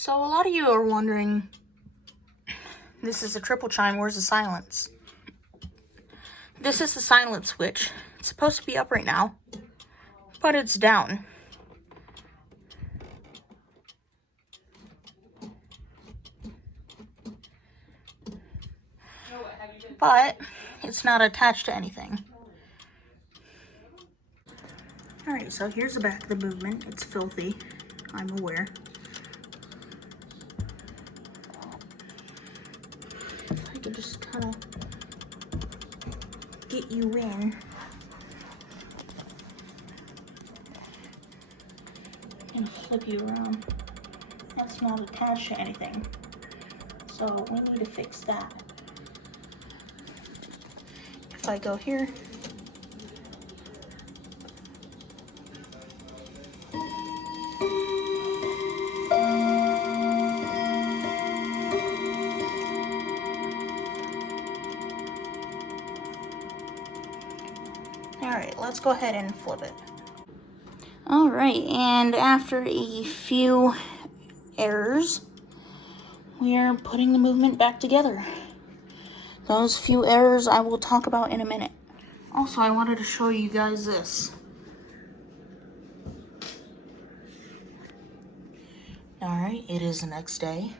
So a lot of you are wondering, this is a triple chime, where's the silence? This is the silent switch. It's supposed to be up right now, but it's down. But it's not attached to anything. Alright, so here's the back of the movement. It's filthy, I'm aware. If I could just kind of get you in. And flip you around. That's not attached to anything. So we need to fix that. If I go here, alright, let's go ahead and flip it. Alright, and after a few errors, we are putting the movement back together. Those few errors I will talk about in a minute. Also, I wanted to show you guys this. Alright, it is the next day.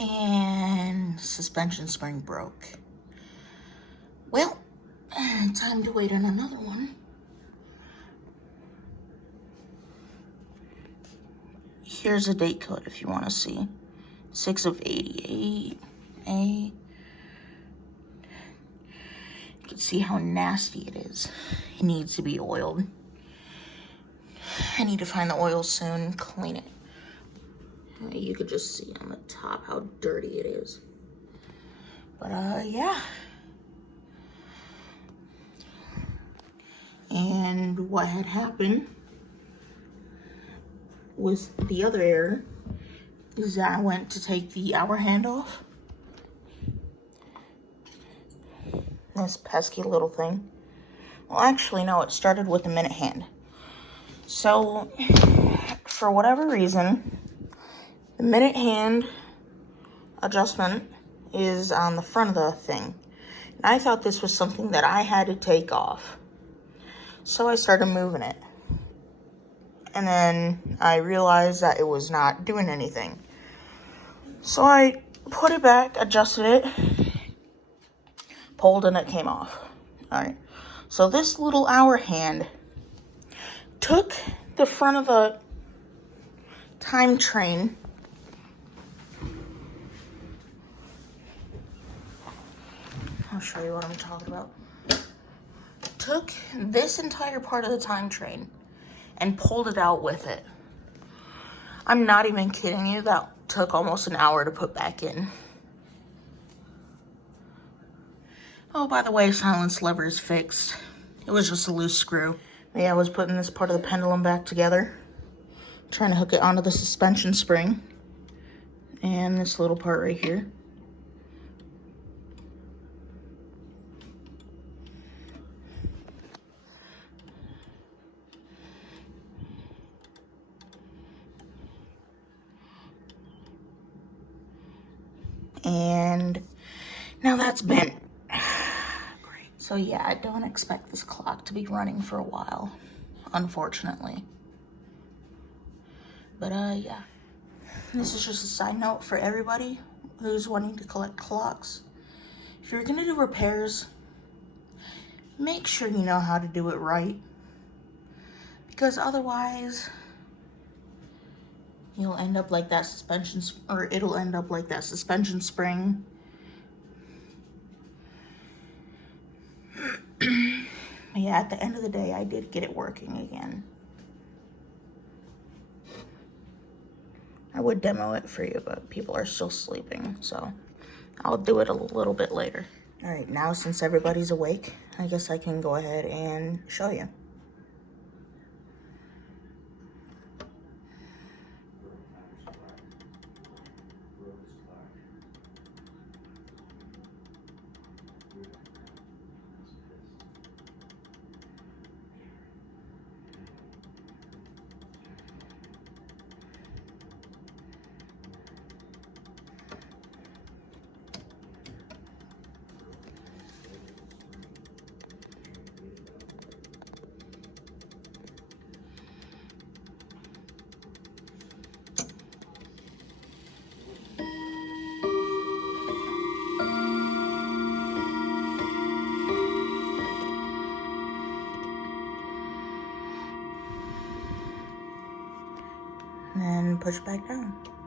And suspension spring broke. Well, time to wait on another one. Here's a date code if you want to see. 6 of 88. A. You can see how nasty it is. It needs to be oiled. I need to find the oil soon, clean it. You could just see on the top how dirty it is. But yeah. And what had happened with the other error is that I went to take the hour hand off. This pesky little thing. Well, actually, no, it started with the minute hand. So, for whatever reason, the minute hand adjustment is on the front of the thing. And I thought this was something that I had to take off. So I started moving it. And then I realized that it was not doing anything. So I put it back, adjusted it, pulled, and it came off. Alright. So this little hour hand took the front of the time train I'll show you what I'm talking about. Took this entire part of the time train and pulled it out with it. I'm not even kidding you, that took almost an hour to put back in. Oh, by the way, silence lever is fixed. It was just a loose screw. But yeah, I was putting this part of the pendulum back together, trying to hook it onto the suspension spring. And this little part right here. And now that's bent. Great. So yeah, I don't expect this clock to be running for a while, unfortunately. But yeah, this is just a side note for everybody who's wanting to collect clocks. If you're gonna do repairs, make sure you know how to do it right, because otherwise you'll end up like that suspension, or it'll end up like that suspension spring. Yeah, at the end of the day, I did get it working again. I would demo it for you, but people are still sleeping, so I'll do it a little bit later. All right, now since everybody's awake, I guess I can go ahead and show you. and push back down.